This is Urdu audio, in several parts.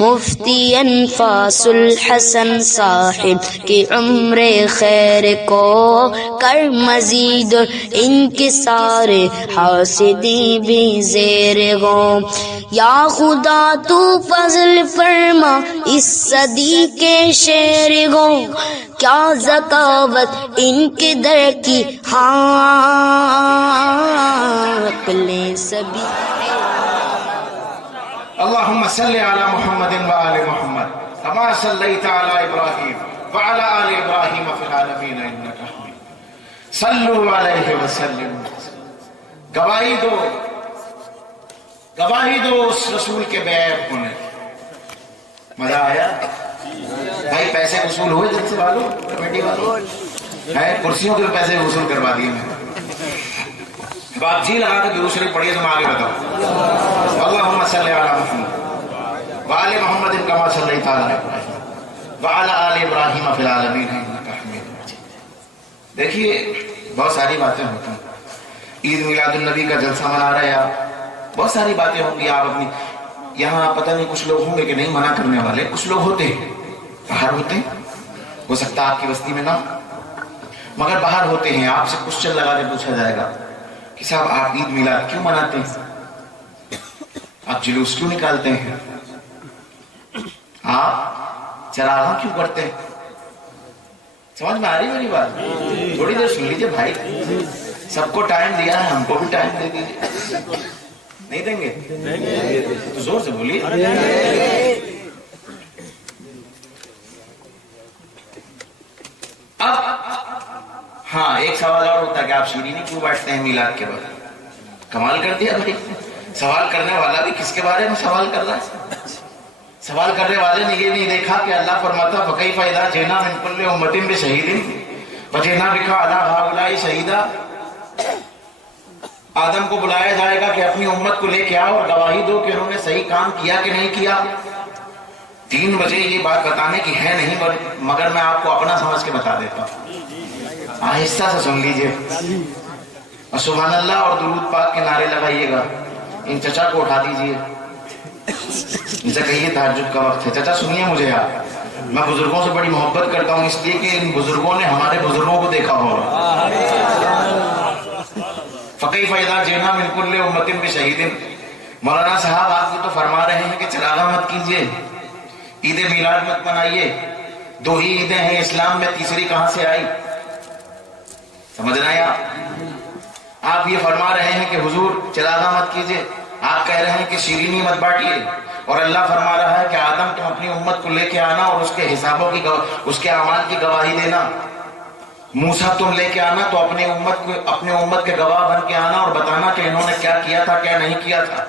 مفتی انفاس الحسن صاحب کی عمر خیر کو کر مزید، ان کے سارے حاسدین بھی زیر ہوں۔ یا خدا تو فضل فرما اس صدی کے شعر ہو، کیا ذکاوت ان کے در کی عقلیں سبھی۔ اللهم صل على محمد وآل محمد كما صليت على إبراهيم وعلى آل إبراهيم في العالمين إنك حميد صلوا عليه وسلم۔ گواہی دو اس رسول کے بیعت ہونے۔ مزہ آیا بھائی؟ پیسے وصول ہوئے جن سے والوں کمیٹی والوں ہے؟ کرسیوں کے پیسے وصول کروا دیے میں۔ اب آپ جی لگا کے درود شریف پڑھیے تو میں آگے بتاؤں۔ اللہم صلی علی محمد وآل محمد کما صلیت علی ابراہیم وعلی آل ابراہیم فی العالمین انک حمید مجید۔ دیکھیے بہت ساری باتیں ہوتی ہیں، عید میلاد النبی کا جلسہ منا رہے ہیں آپ، بہت ساری باتیں ہوں گی آپ اپنی یہاں، پتہ نہیں کچھ لوگ ہوں گے کہ نہیں منع کرنے والے، کچھ لوگ ہوتے ہیں باہر ہوتے ہیں، ہو سکتا آپ کی بستی میں نہ، مگر باہر ہوتے ہیں۔ آپ سے کوشچن لگا کے پوچھا جائے گا کہ صاحب آپ عید میلاد کیوں مناتے ہیں؟ آپ جلوس کیوں نکالتے ہیں؟ آپ چراغاں کیوں کرتے ہیں؟ سمجھ میں آ رہی میری بات؟ تھوڑی دیر سن لیجئے بھائی، سب کو ٹائم دیا ہے، ہم کو بھی ٹائم دے دیجئے۔ نہیں دیں گے تو زور سے بولیے۔ اب ہاں ایک سوال اور ہوتا ہے کہ آپ شیرینی کیوں بانٹتے ہیں میلاد کے بعد؟ کمال کر دیا بھائی، سوال کرنے والا بھی کس کے بارے میں سوال کر رہا ہے؟ سوال کرنے والے نے یہ نہیں دیکھا کہ اللہ فرماتا فَكَيْفَ إِذَا جِئْنَا مِن كُلِّ أُمَّةٍ بِشَهِيدٍ وَجِئْنَا بِكَ عَلَىٰ هَٰؤُلَاءِ شَهِيدًا۔ آدم کو بلایا جائے گا کہ اپنی امت کو لے کے آؤ اور گواہی دو کہ انہوں نے صحیح کام کیا کہ نہیں کیا۔ 3 بجے یہ بات بتانے کی ہے نہیں، مگر میں آپ کو اپنا سمجھ کے بتا دیتا ہوں، آہستہ سے سن لیجئے اور سبحان اللہ اور درود پاک کے نعرے لگائیے گا۔ ان چچا کو اٹھا دیجئے، ان سے کہیے تہجد کا وقت ہے۔ چچا سنیے مجھے، آپ میں بزرگوں سے بڑی محبت کرتا ہوں، اس لیے کہ ان بزرگوں نے ہمارے بزرگوں کو دیکھا ہوگا۔ فَكَيْفَ إِذَا جِئْنَا مِن كُلِّ أُمَّةٍ بِشَهِيدٍ۔ مولانا صاحب آپ کو تو فرما رہے ہیں کہ چراغاں مت کیجئے، عید میلاد مت منائیے، 2 ہی عیدیں ہیں اسلام میں، تیسری کہاں سے آئی؟ سمجھ رہے ہیں آپ یہ فرما رہے ہیں کہ حضور چراغاں مت کیجئے، آپ کہہ رہے ہیں کہ شیرینی مت بانٹیے، اور اللہ فرما رہا ہے کہ آدم تم اپنی امت کو لے کے آنا اور اس کے حسابوں کی اس کے اعمال کی گواہی دینا۔ موسیٰ تم لے کے آنا تو اپنے امت کے گواہ بن کے آنا اور بتانا کہ انہوں نے کیا کیا تھا کیا نہیں کیا تھا۔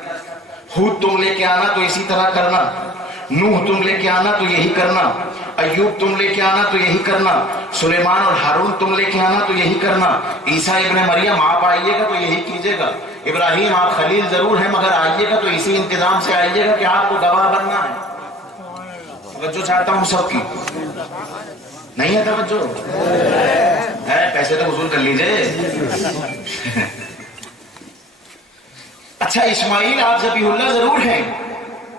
ہود تم لے کے آنا تو اسی طرح کرنا، نوح تم لے کے آنا تو یہی کرنا، ایوب تم لے کے آنا تو یہی کرنا، سلیمان اور ہارون تم لے کے آنا تو یہی کرنا، عیسیٰ ابن مریم آپ آئیے گا تو یہی کیجیے گا، ابراہیم آپ خلیل ضرور ہیں مگر آئیے گا تو اسی انتظام سے آئیے گا کہ آپ کو گواہ بننا ہے۔ توجہ چاہتا ہوں سب کی، نہیں ہے توجہ؟ ہے پیسے تو وصول کر لیجئے۔ اچھا اسماعیل آپ ذبیح اللہ ضرور ہیں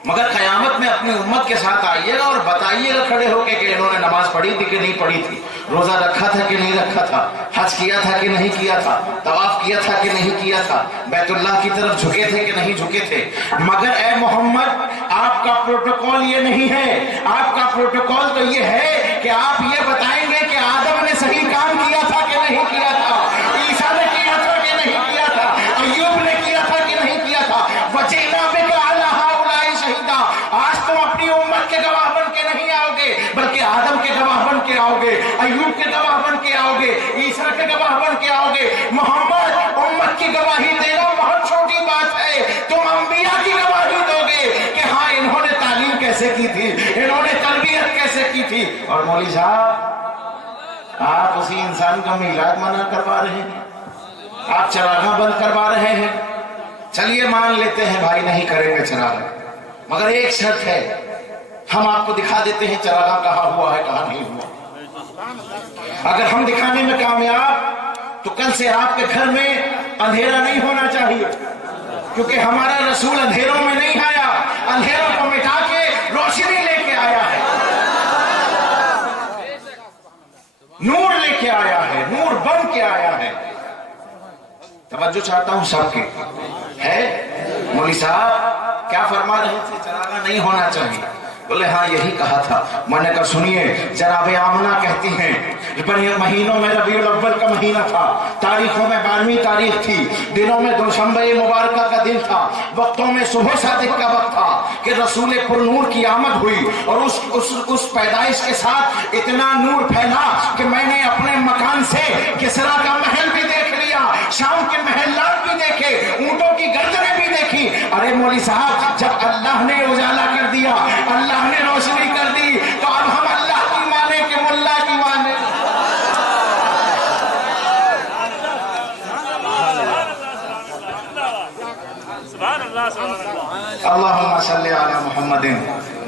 مگر قیامت میں اپنی امت کے ساتھ آئیے گا اور بتائیے گا کھڑے ہو کے کہ انہوں نے نماز پڑھی تھی کہ نہیں پڑھی تھی، روزہ رکھا تھا کہ نہیں رکھا تھا، حج کیا تھا کہ نہیں کیا تھا، طواف کیا تھا کہ نہیں کیا تھا، بیت اللہ کی طرف جھکے تھے کہ نہیں جھکے تھے۔ مگر اے محمد آپ کا پروٹوکول یہ نہیں ہے، آپ کا پروٹوکول تو یہ ہے کہ آپ یہ بتائیں گے کہ آدم نے صحیح کام کیا تھا کہ نہیں کیا تھا، عیسیٰ نے کیا تھا کہ نہیں کیا تھا، ایوب نے کیا تھا کہ نہیں کیا تھا۔ وَجِئْنَا بِكَ عَلَىٰ هَٰؤُلَاءِ شَهِيدًا۔ آج تم اپنی امت کے گواہ بن کے نہیں آؤ گے بلکہ آدم کے گواہ بن کے آؤ گے، ایوب کے گواہ بن کے آؤ گے، عیسیٰ کے گواہ بن کے آؤ گے۔ محمد امت کی گواہی دینا بہت چھوٹی بات ہے، تم انبیاء کی گواہی دو گے کہ ہاں انہوں نے تعلیم کیسے کی تھی، انہوں نے تربیت کیسے کی تھی۔ اور مولوی صاحب آپ اسی انسان کا میلاد منع کروا رہے ہیں، آپ چراغاں بند کروا رہے ہیں۔ چلیے مان لیتے ہیں بھائی نہیں کریں گے چراغ، مگر ایک شرط ہے، ہم آپ کو دکھا دیتے ہیں چراغاں کہاں ہوا ہے کہاں نہیں ہوا۔ اگر ہم دکھانے میں کامیاب تو کل سے آپ کے گھر میں اندھیرا نہیں ہونا چاہیے، کیونکہ ہمارا رسول اندھیروں میں نہیں آیا، اندھیروں کو مٹا کے روشنی کے آیا ہے. توجہ چاہتا ہوں سب کے ہے. مولوی صاحب کیا فرما رہے تھے؟ چراغاں نہیں ہونا چاہیے. بولے ہاں یہی کہا تھا. میں نے کہا سنیے، جناب آمنہ کہتی ہیں مہینوں میں ربیع الاول کا مہینہ تھا، تاریخوں میں 12ویں تاریخ تھی، دنوں میں دوشنبہ مبارکہ کا دن تھا، وقتوں میں صبح صادق کا وقت تھا کہ رسول پرنور کی آمد ہوئی، اور اس پیدائش کے ساتھ اتنا نور پھیلا کہ میں نے اپنے مکان سے کسریٰ کا محل بھی دیکھ لیا، شام کے محلات بھی دیکھے، اونٹوں کی گردنیں بھی دیکھی. ارے مولوی صاحب جب اللہ نے اجالا کر دیا، اللہ نے روشنی کر دی، تو اب ہم اللہ کی مانے کہ ملا کی مانے؟ اللہم صلی علی محمد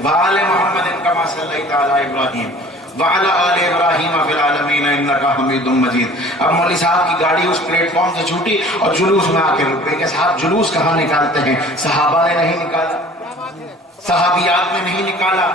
وآل محمد کما صلیت علی ابراہیم وعلی آل ابراہیم فی العالمین انک حمید مجید. اب مولوی صاحب کی گاڑی اس پلیٹ فارم سے چھوٹی اور جلوس میں آ کے رک گئی کہ صاحب جلوس کہاں نکالتے ہیں؟ صحابہ نے نہیں نکالا، صحابیات نے نہیں نکالا،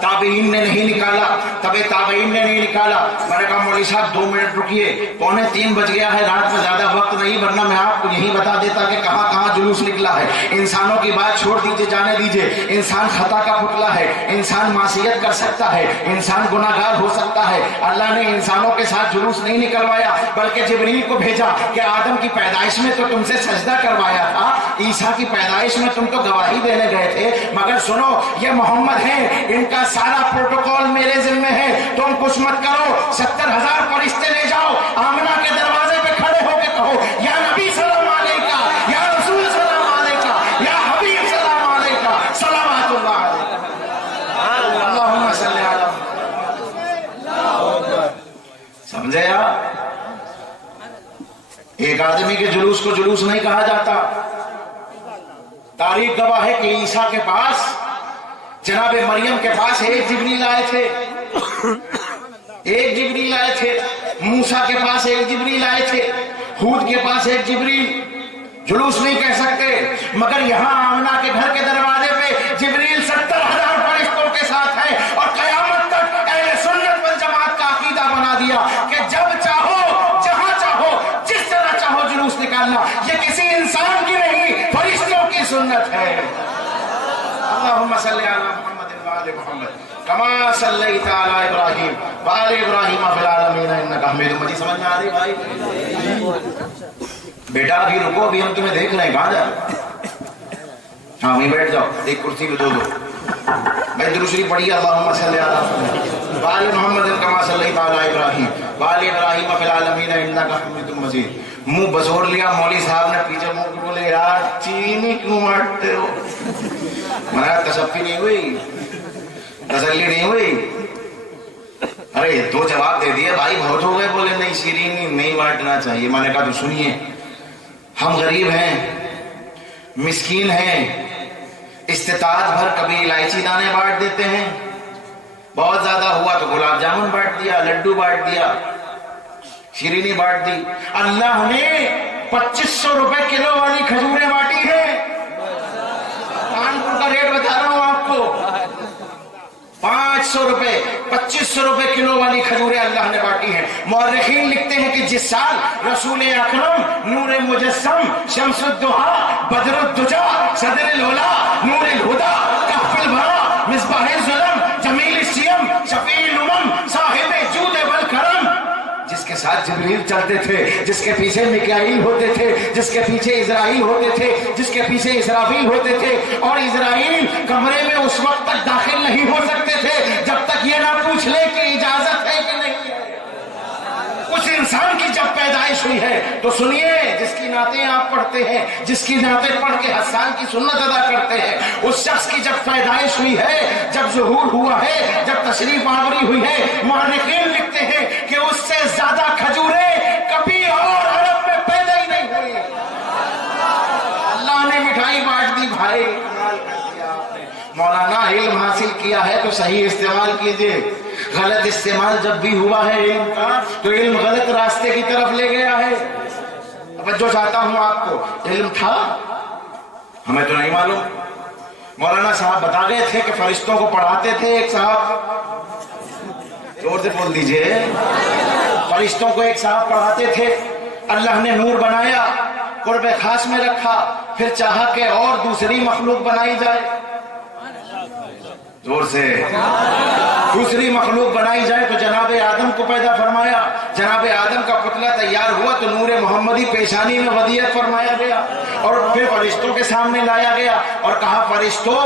تابعین نے نہیں نکالا، تبع تابعین نے نہیں نکالا. میں نے کہا مولوی صاحب 2 منٹ رکیے، 2:45 بج گیا ہے، رات میں زیادہ وقت نہیں، ورنہ میں آپ کو یہی بتا دیتا کہ کہاں کہاں جلوس نکلا ہے. انسانوں کی بات چھوڑ دیجئے، جانے دیجئے. انسان خطا کا پتلا ہے، انسان معصیت کر سکتا ہے، انسان گناہگار ہو سکتا ہے. اللہ نے انسانوں کے ساتھ جلوس نہیں نکلوایا، بلکہ جبریل کو بھیجا کہ آدم کی پیدائش میں تو تم سے سجدہ کروایا تھا، عیسیٰ کی پیدائش میں تم تو گواہی دینے گئے تھے، مگر سنو یہ محمد ہیں، ان کا سارا پروٹوکول میرے ذمہ ہے، تم کچھ مت کرو. 70,000 فرشتے لے جاؤ، آمنہ کے دروازے پہ کھڑے ہو کے کہو یا نبی سلام علیکہ، یا رسول سلام علیکہ، یا حبیب سلام علیکہ، صلوات اللہ علیکہ. اللہم صلی علی. سمجھے آپ؟ ایک آدمی کے جلوس کو جلوس نہیں کہا جاتا. تاریخ گواہ ہے کہ عیسیٰ کے پاس، جناب مریم کے پاس ایک جبریل آئے تھے، ایک جبریل آئے تھے. موسیٰ کے پاس ایک جبریل آئے تھے، ہود کے پاس ایک جبریل. جلوس نہیں کہہ سکتے، مگر یہاں آمنہ کے گھر کے دروازے پہ جبریل 70,000 فرشتوں کے ساتھ ہے. اور قیامت تک اہل سنت والجماعت کا عقیدہ بنا دیا کہ جب چاہو، جہاں چاہو، جس طرح چاہو جلوس نکالنا. یہ کسی انسان کی نہیں، فرشتوں کی سنت ہے. اللہم صلی علی محمد وآل محمد کما صلیت علی ابراہیم وآل ابراہیم فی العالمین انک حمید مجید. سمجھ میں آ رہی بھائی؟ بیٹا ابھی رکو، ابھی ہم تمہیں دیکھ رہے ہیں، کہاں جا رہے؟ ہاں وہیں بیٹھ جاؤ، ایک کرسی پہ دو بھائی. درود شریف پڑھیے. اللہم صلی علی محمد وآل محمد کما صلیت علی ابراہیم وآل ابراہیم فی العالمین انک حمید مجید. منہ بزور لیا مولوی صاحب نے، پیچھے منہ بولے یار چینی کیوں مارتے ہو؟ میں نے تصفی نہیں ہوئی، تسلی نہیں ہوئی. ارے 2 جواب دے دیے بھائی، بہت ہو گئے. بولے نہیں شیرینی نہیں بانٹنا چاہیے. میں نے کہا تو سنیے، ہم غریب ہیں، مسکین ہیں، استطاعت بھر کبھی الائچی دانے بانٹ دیتے ہیں، بہت زیادہ ہوا تو گلاب جامن بانٹ دیا، لڈو بانٹ دیا، شیرینی بانٹ دی. اللہ نے 2500 روپے کلو والی کھجوریں بانٹی ہیں. کانپور کا ریٹ بتا رہا ہوں آپ کو، 500 روپے 2500 روپے کلو والی کھجوریں اللہ نے بانٹی ہیں. مورخین لکھتے ہیں کہ جس سال رسول اکرم نور مجسم، شمس الدحا، بدر الدجا، صدر الاولا، نور الہدا، کہف البرا، مصباح الظلم، جمیل السیم، شفیع الامم، صاحب جود والکرم، جس کے ساتھ جبریل چلتے تھے، جس کے پیچھے میکائیل ہوتے تھے، جس کے پیچھے اسرائیل ہوتے تھے، جس کے پیچھے اسرافیل ہوتے تھے. اور اسرائیل کمرے میں اس وقت تک داخل نہیں ہو سکتے تھے جب تک یہ نہ پوچھ لے کہ اجازت ہے کہ نہیں ہے. اس انسان کی جب پیدائش ہوئی ہے تو سنیے، جس کی نعتیں آپ پڑھتے ہیں، جس کی نعتیں پڑھ کے حسان کی سنت ادا کرتے ہیں، اس شخص کی جب پیدائش ہوئی ہے، جب ظہور ہوا ہے، جب تشریف آوری ہوئی ہے، مورخین لکھتے ہیں کہ اس سے زیادہ کھجوریں کبھی اور عرب میں پیدا ہی نہیں ہوئی. اللہ نے مٹھائی بانٹ دی بھائی. مولانا علم حاصل کیا ہے تو صحیح استعمال کیجئے. غلط استعمال جب بھی ہوا ہے علم کا تو علم غلط راستے کی طرف لے گیا ہے. جو چاہتا ہوں آپ کو، علم تھا، ہمیں تو نہیں معلوم. مولانا صاحب بتا گئے تھے کہ فرشتوں کو پڑھاتے تھے. ایک صاحب زور سے بول دیجئے. فرشتوں کو ایک صاحب پڑھاتے تھے، اللہ نے نور بنایا، قرب خاص میں رکھا، پھر چاہا کہ اور دوسری مخلوق بنائی جائے، زور سے دوسری مخلوق بنائی جائے، تو جناب آدم کو پیدا فرمایا، جناب آدم کا پتلا تیار ہوا تو نور محمدی پیشانی میں ودیعت فرمایا گیا، اور پھر فرشتوں کے سامنے لایا گیا اور کہا فرشتوں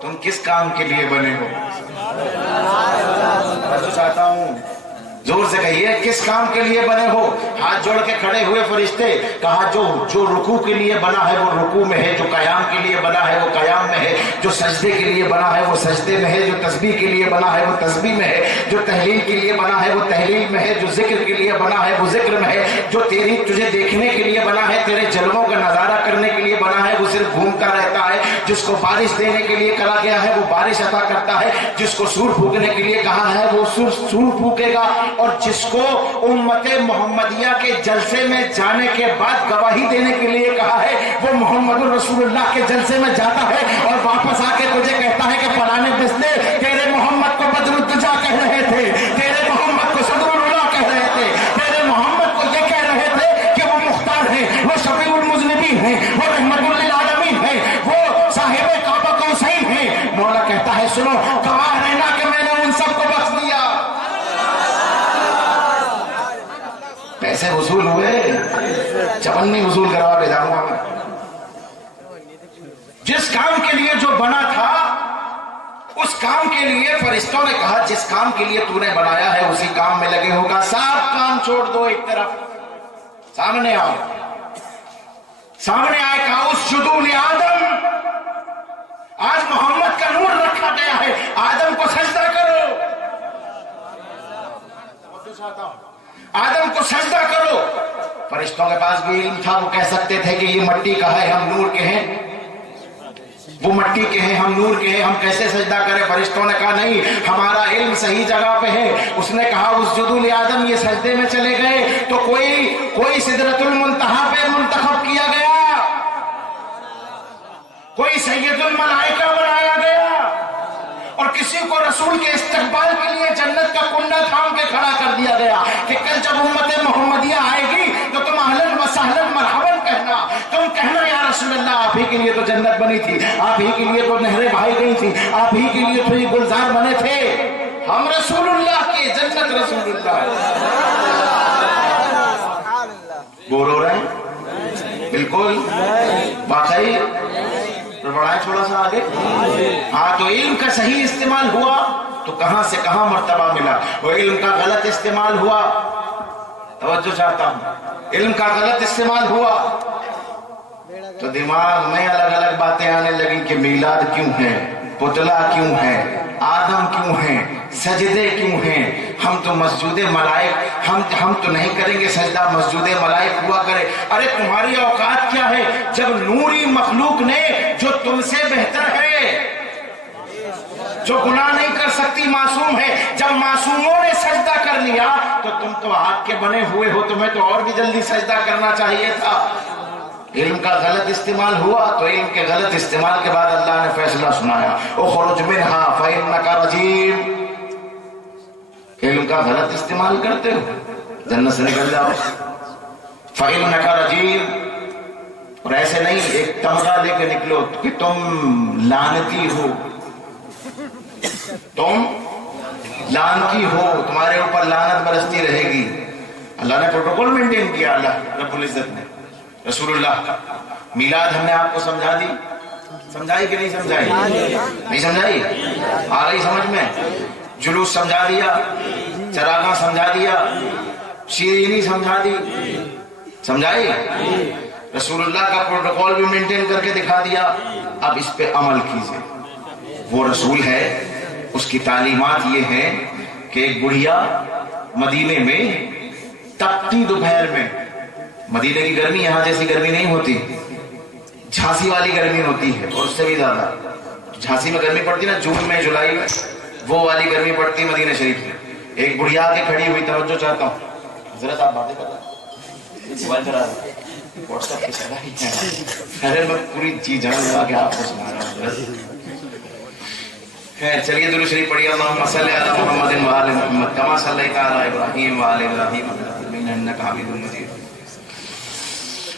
تم کس کام کے لیے بنے ہو؟ میں چاہتا ہوں زور سے کہیے، کس کام کے لیے بنے ہو؟ ہاتھ جوڑ کے کھڑے ہوئے فرشتے، کہا جو رکوع کے لیے بنا ہے وہ رکوع میں ہے، جو قیام کے لیے بنا ہے وہ قیام میں ہے، جو سجدے کے لیے بنا ہے وہ سجدے میں ہے، جو تسبیح کے لیے بنا ہے وہ تسبیح میں ہے، جو تحلیل کے لیے بنا ہے وہ تحلیل میں ہے، جو ذکر کے لیے بنا ہے وہ ذکر میں ہے، جو تجھے دیکھنے کے لیے بنا ہے، تیرے جلووں کا نظارہ کرنے کے لیے بنا ہے وہ صرف گھومتا رہتا ہے، جس کو بارش دینے کے لیے کہا گیا ہے وہ بارش عطا کرتا ہے، جس کو سور پھونکنے کے لیے کہا ہے وہ سور پھونکے گا، اور جس کو امت محمدیہ کے جلسے میں جانے کے بعد گواہی دینے کے لیے کہا ہے وہ محمد رسول اللہ کے جلسے میں جاتا ہے اور واپس آ کے تجھے کہتا ہے کہ فلانے بستے تیرے محمد کو بدر الدجا کہہ رہے تھے، تیرے محمد کو صدر اللہ کہہ رہے تھے، تیرے محمد کو یہ کہہ رہے تھے کہ وہ مختار ہے، وہ شفیع المذنبین ہے، وہ رحمت للعالمین ہے، وہ صاحب کعبہ قوسین ہے۔ مولا کہتا ہے سنو، گواہ رہنا کہ میں نے ان سب کو بخش دیا۔ پیسے وصول ہوئے، چپنی وصول کروا کے جاؤں گا میں۔ جس کام کے لیے جو بنا تھا اس کام کے لیے فرشتوں نے کہا جس کام کے لیے تو نے بنایا ہے اسی کام میں لگے ہوگا، سب کام چھوڑ دو ایک طرف، سامنے آؤ، سامنے آئے کہا اسجدوا لآدم، آج محمد کا نور رکھا گیا ہے، آدم کو سجدہ کرو، آدم کو سجدہ کرو۔ فرشتوں کے پاس بھی علم تھا، وہ کہہ سکتے تھے کہ یہ مٹی کا ہے ہم نور کے ہیں، وہ مٹی کے ہیں ہم نور کے ہیں، ہم کیسے سجدہ کریں؟ فرشتوں نے کہا نہیں، ہمارا علم صحیح جگہ پہ ہے۔ اس نے کہا اسجدوا لآدم، یہ سجدے میں چلے گئے تو کوئی سدرۃ المنتہا پہ منتخب کیا گیا، کوئی سید الملائکہ بنایا گیا، اور کسی کو رسول کے استقبال کے لیے جنت کا کنڈا تھام کے کھڑا کر دیا گیا کہ کل جب امت محمدیہ آئے گی تو تم اہلاً و سہلاً مرحباً کہنا، تم کہنا یا رسول اللہ آپ ہی کے لیے تو جنت بنی تھی، آپ ہی کے لیے تو نہریں بہائی گئی تھی، آپ ہی کے لیے تو یہ گلزار بنے تھے، ہم رسول اللہ کے، جنت رسول اللہ۔ بور ہو رہے ہیں؟ بالکل واقعی بڑھائیں تھوڑا سا آگے۔ ہاں، تو علم کا صحیح استعمال ہوا تو کہاں سے کہاں مرتبہ ملا، وہ علم کا غلط استعمال ہوا، توجہ چاہتا ہوں، علم کا غلط استعمال ہوا تو دماغ میں الگ الگ باتیں آنے لگی کہ میلاد کیوں ہے، پتلا کیوں ہے، آدم کیوں ہیں، سجدے کیوں ہیں، ہم تو مسجود ملائک، ہم تو نہیں کریں گے سجدہ، مسجود ملائک ہوا کرے۔ ارے تمہاری اوقات کیا ہے جب نوری مخلوق نے جو تم سے بہتر ہے، جو گناہ نہیں کر سکتی، معصوم ہے، جب معصوموں نے سجدہ کر لیا تو تم تو آگ کے بنے ہوئے ہو، تمہیں تو اور بھی جلدی سجدہ کرنا چاہیے تھا۔ علم کا غلط استعمال ہوا تو علم کے غلط استعمال کے بعد اللہ نے فیصلہ سنایا، اخرج منہا فإنک رجیم۔ علم کا غلط استعمال کرتے ہو جنت سے نکل جاؤ، فإنک رجیم۔ اور ایسے نہیں ایک تمغہ لے کے نکلو کہ تم لعنتی ہو، تم لعنتی ہو، تمہارے اوپر لعنت برستی رہے گی۔ اللہ نے پروٹوکول مینٹین کیا، اللہ رب العزت نے، رسول اللہ کا میلاد ہم نے آپ کو سمجھا دی، سمجھائی کہ نہیں سمجھائی؟ نہیں سمجھائی؟ آ گئی سمجھ میں؟ جلوس سمجھا دیا، چراغاں سمجھا دیا، شیرینی سمجھا دی، سمجھائی؟ رسول اللہ کا پروٹوکول بھی مینٹین کر کے دکھا دیا، اب اس پہ عمل کیجئے۔ وہ رسول ہے، اس کی تعلیمات یہ ہیں کہ ایک بڑھیا مدینے میں تپتی دوپہر میں، مدینے کی گرمی یہاں جیسی گرمی نہیں ہوتی، جھانسی والی گرمی ہوتی ہے اور اس سے بھی زیادہ، جھانسی میں گرمی پڑتی نا جون میں جولائی میں، وہ والی گرمی پڑتی مدینہ شریف میں۔ ایک بڑھیا آ کے کھڑی ہوئی، توجہ چاہتا ہوں، حضرت آپ باتیں کر رہے ہیں، موبائل کرا رہے ہیں، واٹس ایپ پہ چلا ہی ہے، ارے میں پوری چیز جان لگا کہ آپ کو سنا رہا ہوں۔ خیر چلیے درود شریف پڑھیے اللہم صلی علی محمد و آل محمد کما صلیت علی ابراہیم و آل ابراہیم انک حمید مجید.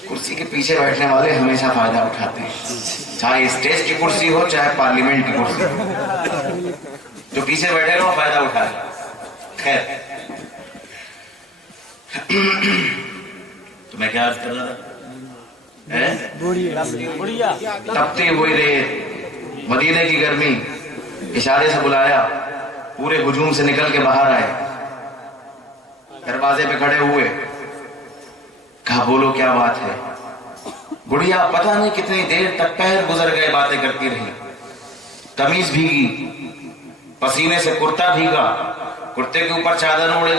کرسی کے پیچھے بیٹھنے والے ہمیشہ فائدہ اٹھاتے ہیں, چاہے اسٹیج کی کرسی ہو چاہے پارلیمنٹ کی کرسی ہو, جو پیچھے بیٹھے رہو فائدہ اٹھائے. خیر تو میں کیا عرض کر رہا تھا, تپتی ہوئی ریت, مدینے کی گرمی, اشارے سے بلایا, پورے ہجوم سے نکل کے باہر آئے, دروازے پہ کھڑے ہوئے, کہا بولو کیا بات ہے. گڑیا پتہ نہیں کتنی دیر تک پیر گزر گئے باتیں کرتی رہی, قمیض بھیگی, پسینے سے کرتا بھیگا, کرتے کے اوپر چادر اوڑے